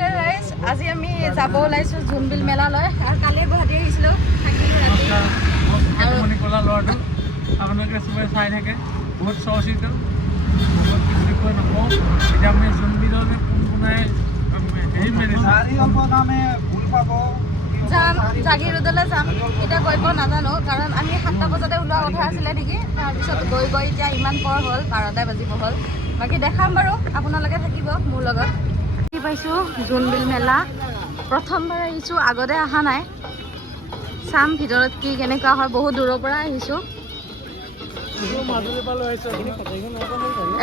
নমস্কাৰ ৰাইজ আজি আমি যাব ওলাইছোঁ জোনবিল মেলালৈ আৰু কালি গুৱাহাটী আহিছিলোঁ। থাকিলোঁ ৰাতি নমস্কাৰ মই কলা ল'ৰাটো। আপোনালোকে চবে চাই থাকে বহুত চৰ্চিত। বহুত কিছু বিষয়ে নকওঁ এতিয়া আপুনি জোনবিললৈ কোন কোনাই হেৰি মেলিছে? যাম জাগিৰোডলৈ যাম। এতিয়া গৈ পোৱা নাজানো কাৰণ আমি সাতটা বজাতে ওলোৱা কথা আছিলে নেকি? তাৰপিছত গৈ গৈ এতিয়া ইমান পৰ হ'ল বাৰটা বাজিব হ'ল। বাকী দেখাম বাৰু আপোনালোকে থাকিব মোৰ লগত। আহি পাইছোঁ জোনবিল মেলা। প্ৰথমবাৰ আহিছোঁ আগতে অহা নাই। চাম ভিতৰত কি কেনেকুৱা হয় বহুত দূৰৰ পৰা আহিছোঁ।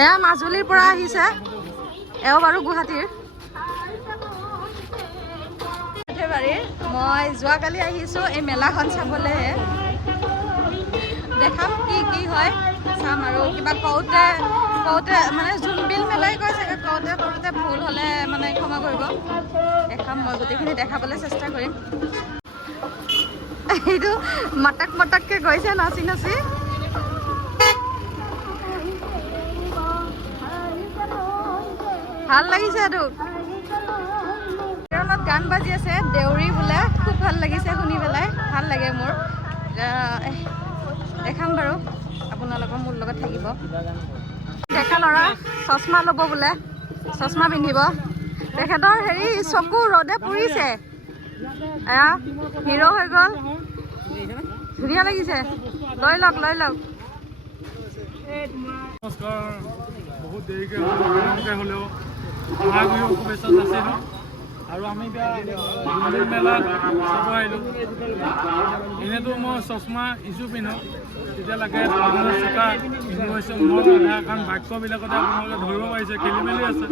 এয়া মাজুলীৰ পৰা আহিছে। এওঁ বাৰু গুৱাহাটীৰ। মই যোৱাকালি আহিছোঁ এই মেলাখন চাবলৈহে। দেখাম কি কি হয় চাম আৰু। কিবা কওঁতে কওঁতে মানে জোনবিল মেলাই কয় চাগে কওঁতে কৰোঁতে ভুল হ'লে মানে ক্ষমা কৰিব। দেখাম মই গোটেইখিনি দেখাবলৈ চেষ্টা কৰিম। এইটো মাটাক মাটাককৈ গৈছে নাচি নাচি। ভাল লাগিছে এইটো। বেকগ্ৰাউণ্ডত গান বাজি আছে দেউৰী বোলে খুব ভাল লাগিছে শুনি পেলাই ভাল লাগে মোৰ। দেখাম বাৰু আপোনালোকৰ মোৰ লগত থাকিব। ডেকা ল'ৰা চশমা ল'ব বোলে চশমা পিন্ধিব। তেখেতৰ হেৰি চকু ৰ'দে পুৰিছে। এয়া হিৰ' হৈ গ'ল। ধুনীয়া লাগিছে। লৈ লওক লৈ লওক। নমস্কাৰ। বহুত দেৰিকৈ হ'লেও শুভেচ্ছা আৰু আমি এতিয়া মেলাত এনেইতো মই চশমা ইজু পিন্ধো। তেতিয়ালৈকে আপোনাৰ চোকা ইজু হৈছে মোৰ কথা কাৰণ বাক্যবিলাকতে আপোনালোকে ধৰিব পাৰিছে খেলি মেলি আছে।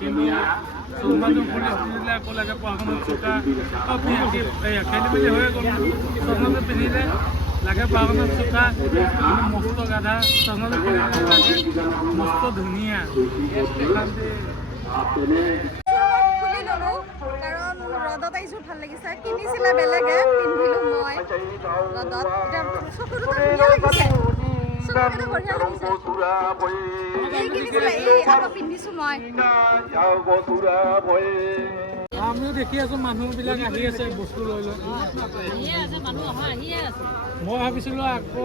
কিন্তু চশমাটো খুলি পিন্ধিলে আকৌ লাগে পঢ়া চোকা এয়া, খেলি মেলি হৈ গ'ল। চশমাটো পিন্ধিলে লাগে পঢ়া চোকা মস্ত গাধা চশমাটো পিন্ধিলে লাগে মস্ত ধুনীয়া শান্তি খুলি ল'লো কাৰণ ৰ'দত আহিছোঁ ভালো লাগিছে। কিনিছিলে বেলেগে পিন্ধিলোঁ মই। ৰ'দত। চকুটো ধুনীয়া লাগিছে। আমিও দেখি আছো মানুহবিলাক আহি আছে বস্তু লৈ লৈ। মই ভাবিছিলো আকৌ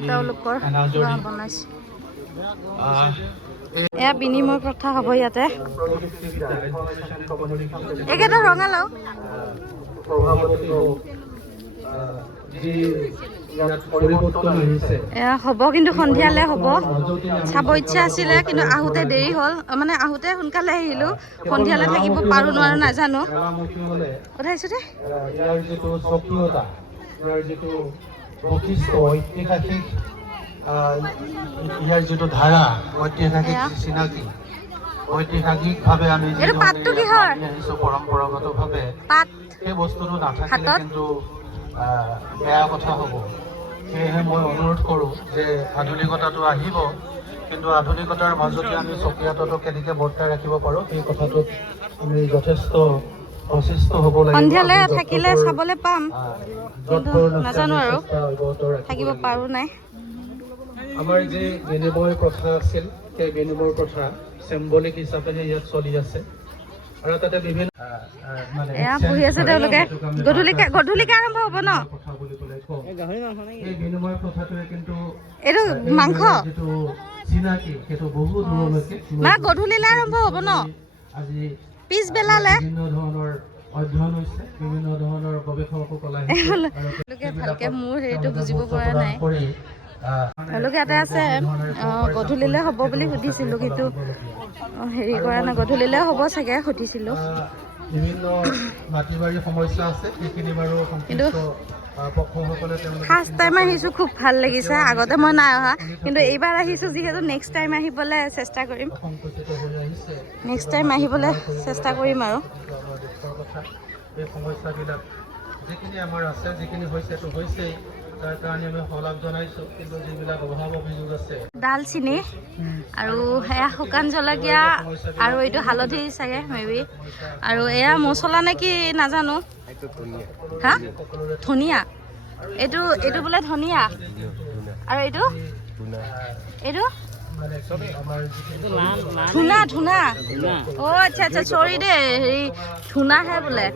তেওঁলোকৰ বনাইছে। এয়া বিনিময় প্ৰথা হ'ব ইয়াতে। এইকেইটা পৰিৱৰ্তন আহিছে এয়া হ'ব কিন্তু সন্ধিয়ালৈ হ'ব। চাব ইচ্ছা আছিলে কিন্তু আহোঁতে দেৰি হ'ল। মানে আহোঁতে সোনকালে আহিলোঁ। সন্ধিয়ালৈ থাকিব পাৰোঁ নোৱাৰোঁ নাজানো। দেই আহ, ইয়াৰ যিটো স্বকীয়তা ইয়াৰ যিটো বৈশিষ্ট্য ঐতিহাসিক ইয়াৰ যিটো ধাৰা ঐতিহাসিক। চিনাকি। ঐতিহাসিকভাৱে আমি আহিছোঁ পৰম্পৰাগতভাৱে সেই বস্তুটো নাথাকিলে কিন্তু বেয়া কথা হ'ব। সেয়েহে মই অনুৰোধ কৰোঁ যে আধুনিকতাটো আহিব কিন্তু আধুনিকতাৰ মাজতে আমি স্বকীয়তাটো কেনেকৈ বৰ্তাই ৰাখিব পাৰোঁ সেই কথাটোত আমি যথেষ্ট প্ৰচেষ্ট হ'ব লাগিব। সন্ধিয়ালৈ থাকিলে চাবলৈ পাম। কিন্তু নাজানো আৰু। থাকিব পাৰোঁ নাই আমাৰ যি বিনিময় প্ৰথা আছিল সেই বিনিময় প্ৰথা চিম্বলিক হিচাপেহে ইয়াত চলি আছে। আৰু তাতে বিভিন্ন আহ, আহ, মানে এয়া exchange বহি আছে কৰে, তেওঁলোকে। যিটোক আমি গধূলিকে বাৰ্তা গধূলিকে আৰম্ভ হ'ব ন? প্ৰথা বুলি পেলাই কওঁ। এই বিনিময় প্ৰথাটোৱে কিন্তু এইটো আহ, এই মাংস? মেলাৰ যিটো চিনাকি সেইটো বহু দূৰলৈকে মানে গধূলিলৈ আৰম্ভ হ'ব ন? আজি পিছবেলালে বিভিন্ন ধৰণৰ অধ্যয়ন হৈছে বিভিন্ন ধৰণৰ গৱেষকসকল আহিছে। আৰু তেওঁলোকে ভালকে মোৰ হেৰিটো বুজিব পৰা নাই। কৰি, আহ, তেওঁলোকে ইয়াতে আছে। গধূলিলৈ হ'ব বুলি সুধিছিলোঁ কিন্তু হেৰি কৰা নাই গধূলিলৈ হ'ব চাগে সুধিছিলোঁ। ফাৰ্ষ্ট টাইম আহিছোঁ খুব ভাল লাগিছে। আগতে মই নাই অহা কিন্তু এইবাৰ আহিছোঁ যিহেতু নেক্সট টাইম আহিবলৈ চেষ্টা কৰিম। নেক্সট টাইম আহিবলৈ চেষ্টা কৰিম আৰু। এই সমস্যাবিলাক যিখিনি আমাৰ আছে যিখিনি হৈছেই। ডালচিনি আৰু সেয়া শুকান জলকীয়া আৰু এইটো হালধি চাগে মেবি আৰু এয়া মছলা নে কি নাজানো। হা? ধনিয়া। এইটো এইটো বোলে ধনিয়া। আৰু এইটো? এইটো? ধূনা ধূনা। অ' আচ্ছা আচ্ছা চৰি দেই হেৰি, ধূনাহে বোলে।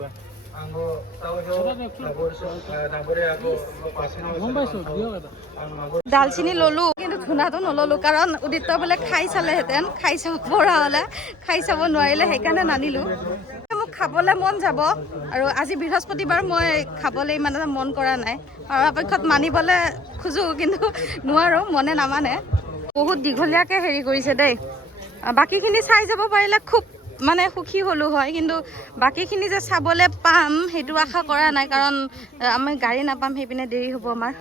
দালচিনি ল'লো কিন্তু ধূনাটো নল'লো কাৰণ উদিত্য বোলে খাই চালেহেঁতেন খাই চাব পৰা হ'লে খাই চাব নোৱাৰিলে সেইকাৰণে নানিলোঁ মোক খাবলৈ মন যাব আৰু আজি বৃহস্পতিবাৰ মই খাবলৈ ইমান এটা মন কৰা নাই পৰাপক্ষত মানিবলৈ খোজোঁ কিন্তু নোৱাৰোঁ মনে নামানে বহুত দীঘলীয়াকৈ হেৰি কৰিছে দেই বাকীখিনি চাই যাব পাৰিলে খুব মানে সুখী হ'লোঁ হয় কিন্তু বাকীখিনি যে চাবলৈ পাম সেইটো আশা কৰা নাই কাৰণ আমি গাড়ী নাপাম সেইপিনে দেৰি হ'ব আমাৰ।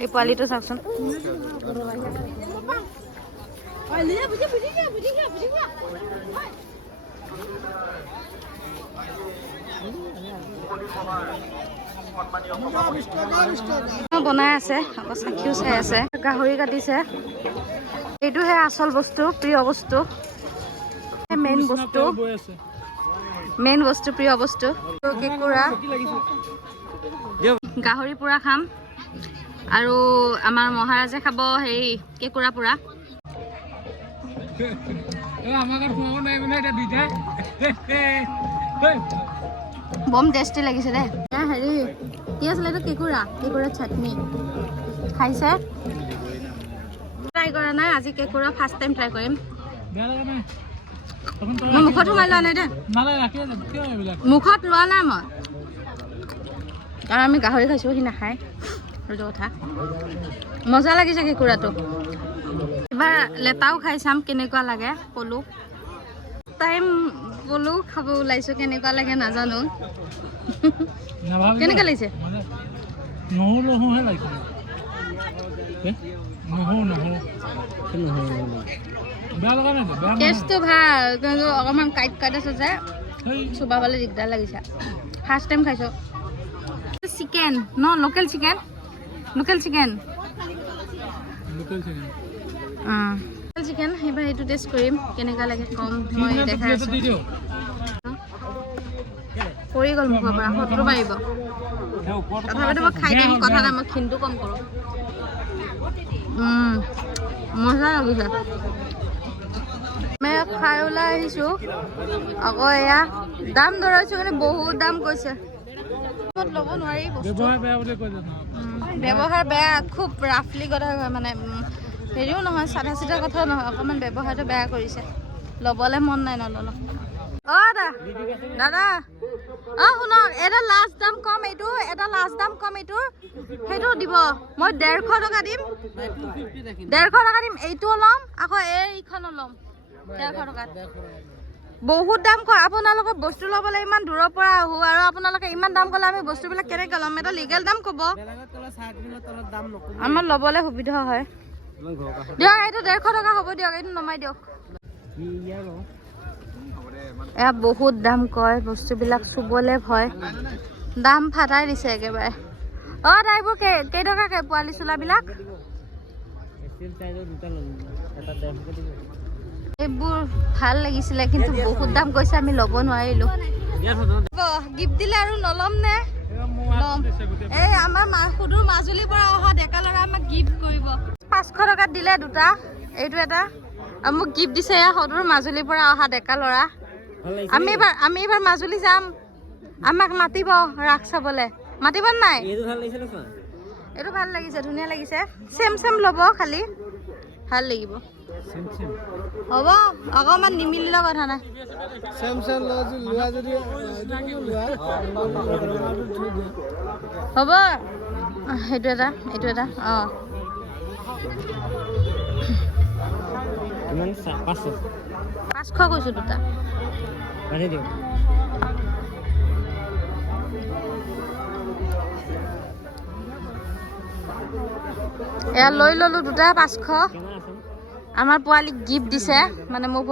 এই পোৱালিটো চাওকচোন। বনাই আছে চাকিও চাই আছে। গাহৰি কাটিছে। এইটোহে আচল বস্তু প্ৰিয় বস্তু। মেইন বস্তু। মেইন বস্তু প্ৰিয় বস্তু। কেঁকুৰা। গাহৰি পোৰা খাম। আৰু আমাৰ মহাৰাজে খাব হেৰি কেঁকুৰা পোৰা। বম টেষ্টি লাগিছে দেই এয়া হেৰি কি আছিলে এইটো? কেঁকুৰা কেঁকুৰা চাটনি। খাইছে? ট্ৰাই কৰা নাই আজি কেঁকুৰা ফাৰ্ষ্ট টাইম ট্ৰাই কৰিম। মই মুখত সোমাই লোৱা নাই দেই এইবিলাক? মুখত লোৱা নাই মই। কাৰণ আমি গাহৰি খাইছোঁ সি নাখায়। সেইটো কথা। মজা লাগিছে কেঁকুৰাটো। এবাৰ লেতাও খাই চাম কেনেকুৱা লাগে পলু টাইম পলু খাব ওলাইছোঁ কেনেকুৱা লাগে নাজানো। কেনেকুৱা লাগিছে? টেষ্টটো ভাল কিন্তু অকণমান কাইট কাইট আছে যে চুবাবলৈ দিগদাৰ লাগিছে। ফাৰ্ষ্ট টাইম খাইছোঁ। চিকেন ন local chicken local chicken local chicken chicken সেইবাৰ এইটো টেষ্ট কৰিম কেনেকুৱা লাগে কম মই দেখাই আছোঁ। পৰি গ'ল মুখৰ পৰা শত্ৰু পাৰিব। তথাপিতো মই খাই দিম কথা নাই মই ক্ষীণটো কম কৰোঁ। মজা লাগিছে। মই খাই ওলাই আহিছোঁ। আকৌ এয়া দাম ধৰাইছোঁ মানে বহুত দাম কৈছে। ল'ব নোৱাৰি বস্তু। ব্যৱহাৰ বেয়া খুব ৰাফলি কথা হয় মানে হেৰিও নহয় চাধা চিধা কথাও নহয় অকণমান ব্যৱহাৰটো বেয়া কৰিছে। ল'বলৈ মন নাই নল'লো। অ দা দাদা অ শুনক এটা লাষ্ট দাম কম এইটো এটা লাষ্ট দাম কম এইটোৰ সেইটো দিব মই ডেৰশ টকা দিম। ডেৰশ টকা দিম এইটোও ল'ম আকৌ এইখনো ল'ম ডেৰশ টকাত। বহুত দাম কয় আপোনালোকক বস্তু ল'বলৈ ইমান দূৰৰ পৰা আহোঁ আৰু আপোনালোকে ইমান দাম ক'লে আমি বস্তুবিলাক কেনেকৈ ল'ম এটা লিগেল দাম ক'ব। আমাৰ ল'বলৈ সুবিধা হয়। দিয়ক এইটো ডেৰশ টকা হ'ব দিয়ক এইটো নমাই দিয়ক। এয়া বহুত দাম কয় বস্তুবিলাক চুবলৈ ভয়। দাম ফাটাই দিছে একেবাৰে। অঁ তাইবোৰ কেই কেইটকাকৈ পোৱালি চোলাবিলাক? এইবোৰ ভাল লাগিছিলে কিন্তু বহুত দাম কৈছে আমি ল'ব নোৱাৰিলোঁ। গিফ্ট দিলে আৰু নল'ম নে? এই আমাৰ সুদূৰ মাজুলীৰ পৰা অহা ডেকা ল'ৰা আমাক গিফ্ট কৰিব। পাঁচশ টকাত দিলে দুটা এইটো এটা। মোক গিফ্ট দিছে এয়া সদূৰ মাজুলীৰ পৰা অহা ডেকা ল'ৰা। আমি এইবাৰ আমি এইবাৰ মাজুলী যাম। আমাক মাতিব ৰাস চাবলৈ। মাতিব নাই? এইটো ভাল লাগিছে ধুনীয়া লাগিছে। চেম চেম ল'ব খালি। ভাল লাগিব। হ'ব অকণমান নিমিলিলেও কথা নাই। হ'ব। সেইটো এটা এইটো এটা অঁ। পাঁচশো। কৈছোঁ দুটা। এয়া লৈ ল'লোঁ দুটা পাঁচশো। আমাৰ পোৱালীক গিফ্ট দিছে মানে মোৰ